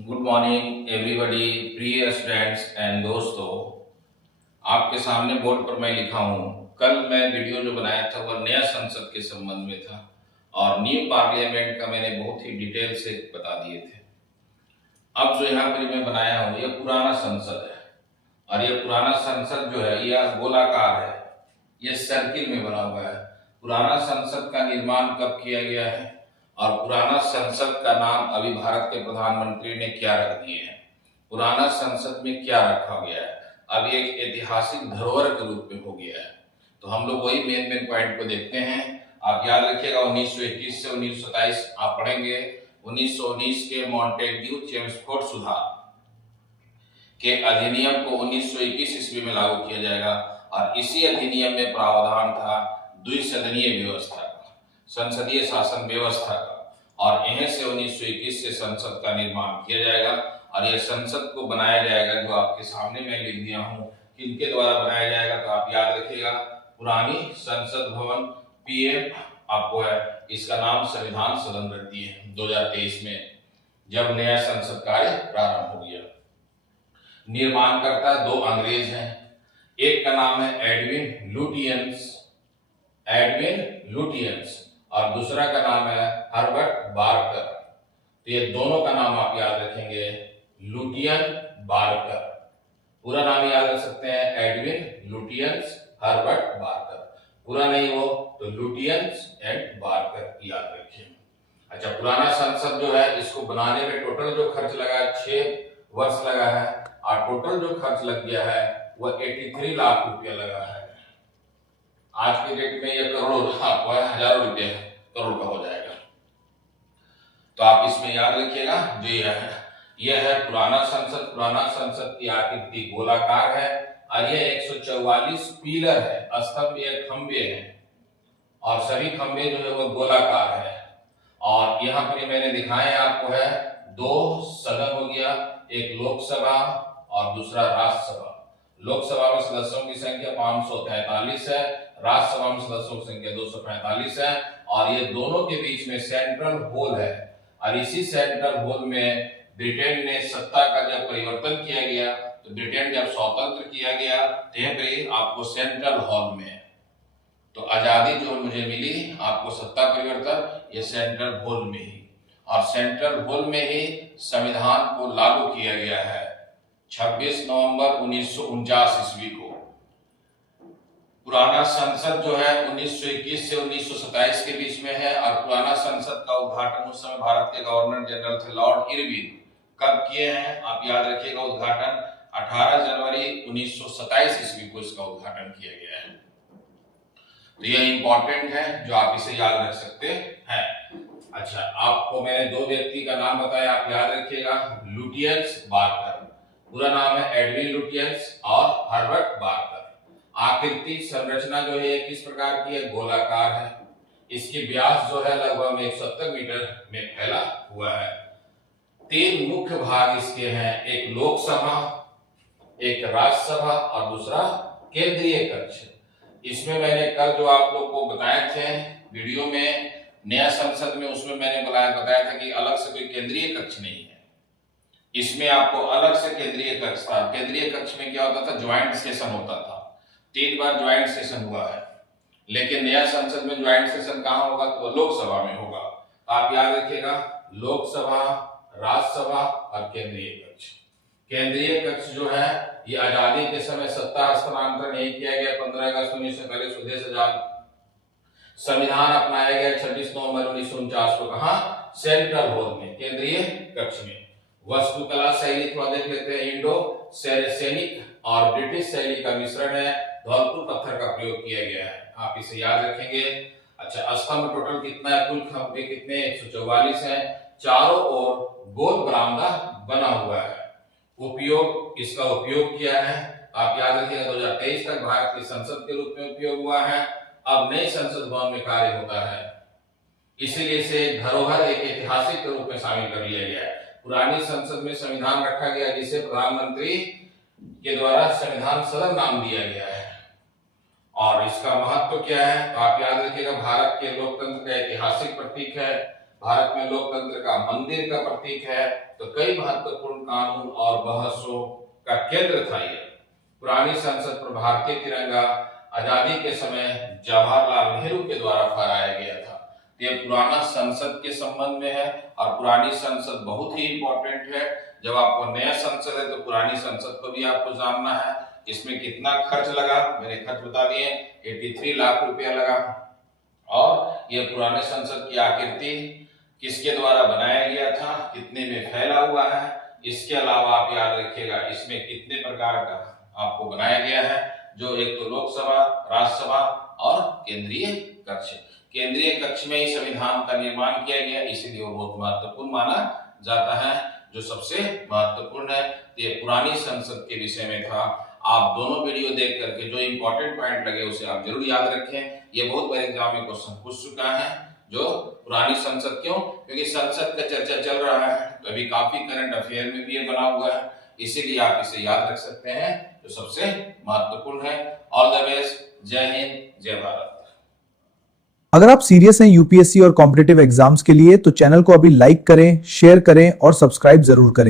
Good morning everybody, प्रिय students and दोस्तों। आपके सामने बोर्ड पर मैं लिखा हूँ। कल मैं वीडियो जो बनाया था वह नया संसद के संबंध में था और न्यू पार्लियामेंट का मैंने बहुत ही डिटेल से बता दिए थे। अब जो यहाँ पर मैं बनाया हूँ यह पुराना संसद है और यह पुराना संसद जो है यह गोलाकार है, यह सर्किल में बना हुआ है। पुराना संसद का निर्माण कब किया गया है और पुराना संसद का नाम अभी भारत के प्रधानमंत्री ने क्या रख दिए हैं, पुराना संसद में क्या रखा गया है, अब एक ऐतिहासिक धरोहर के रूप में हो गया है। तो हम लोग वही मेन पॉइंट को देखते हैं। आप याद रखिएगा 1921 से 1927 आप पढ़ेंगे। 1919 के मॉन्टेग्यू चेम्सफोर्ड सुधार के अधिनियम को 1921 ईस्वी में लागू किया जाएगा और इसी अधिनियम में प्रावधान था द्विसदनीय व्यवस्था का, संसदीय शासन व्यवस्था का, और इन्हें से 1921 से संसद का निर्माण किया जाएगा और यह संसद को बनाया जाएगा जो आपके सामने मैं लिख दिया हूं किनके द्वारा बनाया जाएगा। तो आप याद रखिएगा पुरानी संसद भवन पीएम आपको है, इसका नाम संविधान सदन रख दिए 2023 में जब नया संसद कार्य प्रारंभ हो गया। निर्माणकर्ता दो अंग्रेज हैं, एक का नाम है एडविन लुटियंस और दूसरा का नाम है हर्बर्ट बार्कर। तो ये दोनों का नाम आप याद रखेंगे, लुटियन बार्कर। पूरा नाम याद रख सकते हैं एडविन लुटियंस हर्बर्ट बार्कर, पूरा नहीं हो तो लुटियंस एंड बार्कर याद रखिए। अच्छा, पुराना संसद जो है इसको बनाने में टोटल जो खर्च लगा 6 वर्ष लगा है और टोटल जो खर्च लग गया है वह 83 लाख रुपया लगा है। आज के डेट में यह करोड़ों आपको हजारों रुपये करोड़ का हो जाएगा। तो आप इसमें याद रखिएगा जो यह है पुराना संसद। पुराना संसद की आकृति गोलाकार है और यह 144 पिलर है, स्तंभ या खंबे हैं और सभी खंबे जो है वह गोलाकार है। और यहाँ पर मैंने दिखाए आपको है 2 सदन हो गया, एक लोकसभा और दूसरा राज्यसभा। लोकसभा में सदस्यों की संख्या 543 है, राज्यसभा में सदस्यों की संख्या 245 है और ये दोनों के बीच में सेंट्रल हॉल है और इसी सेंट्रल हॉल में ब्रिटेन ने सत्ता का जब परिवर्तन किया गया तो ब्रिटेन जब स्वतंत्र किया गया तो आपको सेंट्रल हॉल में, तो आजादी जो मुझे मिली आपको सत्ता परिवर्तन ये सेंट्रल हॉल में ही, और सेंट्रल हॉल में ही संविधान को लागू किया गया है 26 नवंबर 1949 ईस्वी को। पुराना संसद जो है 1921 से 1927 के बीच में है और पुराना संसद का उद्घाटन उस समय भारत के गवर्नर जनरल थे लॉर्ड इरविन कब किए हैं आप याद रखिएगा। उद्घाटन 18 जनवरी 1927 ईस्वी को इसका उद्घाटन किया गया है। तो यह इंपॉर्टेंट है जो आप इसे याद रख सकते हैं। अच्छा, आपको मैंने 2 व्यक्ति का नाम बताया, आप याद रखिएगा लुटियंस बार्कर, पूरा नाम है एडविन लुटियंस और हर्बर्ट बार्कर। आकृति संरचना जो है किस प्रकार की है, गोलाकार है। इसकी व्यास जो है लगभग 170 मीटर में फैला हुआ है। 3 मुख्य भाग इसके हैं, एक लोकसभा, एक राज्यसभा और दूसरा केंद्रीय कक्ष। इसमें मैंने कल जो आप लोग को बताए थे वीडियो में नया संसद में, उसमें मैंने बताया था कि अलग से कोई केंद्रीय कक्ष नहीं है। इसमें आपको अलग से केंद्रीय कक्ष था। केंद्रीय कक्ष में क्या होता था, ज्वाइंट सेशन होता था। 3 बार ज्वाइंट सेशन हुआ है, लेकिन नया संसद में ज्वाइंट सेशन कहां होगा तो लोकसभा में होगा। आप याद रखिएगा लोकसभा, राज्यसभा और केंद्रीय कक्ष। केंद्रीय कक्ष जो है ये आजादी के समय सत्ता हस्तांतरण नहीं किया गया 15 अगस्त 1947 को देश आजाद। संविधान अपनाया गया 26 नवंबर 1949 को, कहा सेंट्रल हॉल में, केंद्रीय कक्ष में। वास्तुकला शैली थोड़ा देख लेते हैं, इंडो सैनिक और ब्रिटिश शैली का मिश्रण है, धौलपुर पत्थर का प्रयोग किया गया है, आप इसे याद रखेंगे। अच्छा, स्तंभ टोटल कितना है, कुल खंभे कितने 144 है, चारों ओर गोल बरामदा बना हुआ है। उपयोग, इसका उपयोग किया है आप याद रखिएगा 2023 तक भारत की संसद के रूप में उपयोग हुआ है। अब नई संसद भवन में कार्य होता है, इसीलिए इसे धरोहर एक ऐतिहासिक के रूप में शामिल कर लिया गया है। पुरानी संसद में संविधान रखा गया जिसे प्रधानमंत्री के द्वारा संविधान सदन नाम दिया गया है। और इसका महत्व क्या है तो आप याद रखिएगा भारत के लोकतंत्र का ऐतिहासिक प्रतीक है। भारत में लोकतंत्र का मंदिर का प्रतीक है, तो कई महत्वपूर्ण कानून और बहसों का केंद्र था ये। पुरानी संसद पर भारतीय तिरंगा आजादी के समय जवाहरलाल नेहरू के द्वारा फहराया गया था। ये पुराना संसद के संबंध में है, और पुरानी संसद बहुत ही इंपॉर्टेंट है। जब आपको नया संसद है तो पुरानी संसद को भी आपको जानना है। इसमें कितना खर्च लगा, मैंने खर्च बता दिए, 83 लाख रुपया लगा। और ये पुराने संसद की आकृति किसके द्वारा बनाया गया था, कितने में फैला हुआ है, इसके अलावा आप याद रखिएगा इसमें कितने प्रकार का आपको बनाया गया है, जो एक तो लोकसभा, राज्यसभा और केंद्रीय कक्ष। केंद्रीय कक्ष में ही संविधान का निर्माण किया गया, इसीलिए वो बहुत महत्वपूर्ण माना जाता है। जो सबसे महत्वपूर्ण है ये पुरानी संसद के विषय में था। आप दोनों वीडियो देख करके जो इंपॉर्टेंट पॉइंट लगे उसे आप जरूर याद रखें। ये बहुत बार एग्जाम में क्वेश्चन पूछ चुका है। जो पुरानी संसद, क्यों? क्योंकि संसद का चर्चा चल रहा है, तो अभी काफी करंट अफेयर में भी ये बना हुआ है, इसीलिए आप इसे याद रख सकते हैं, जो सबसे महत्वपूर्ण है। ऑल द बेस्ट, जय हिंद, जय भारत। अगर आप सीरियस हैं यूपीएससी और कॉम्पिटिटिव एग्जाम्स के लिए तो चैनल को अभी लाइक करें, शेयर करें और सब्सक्राइब जरूर करें।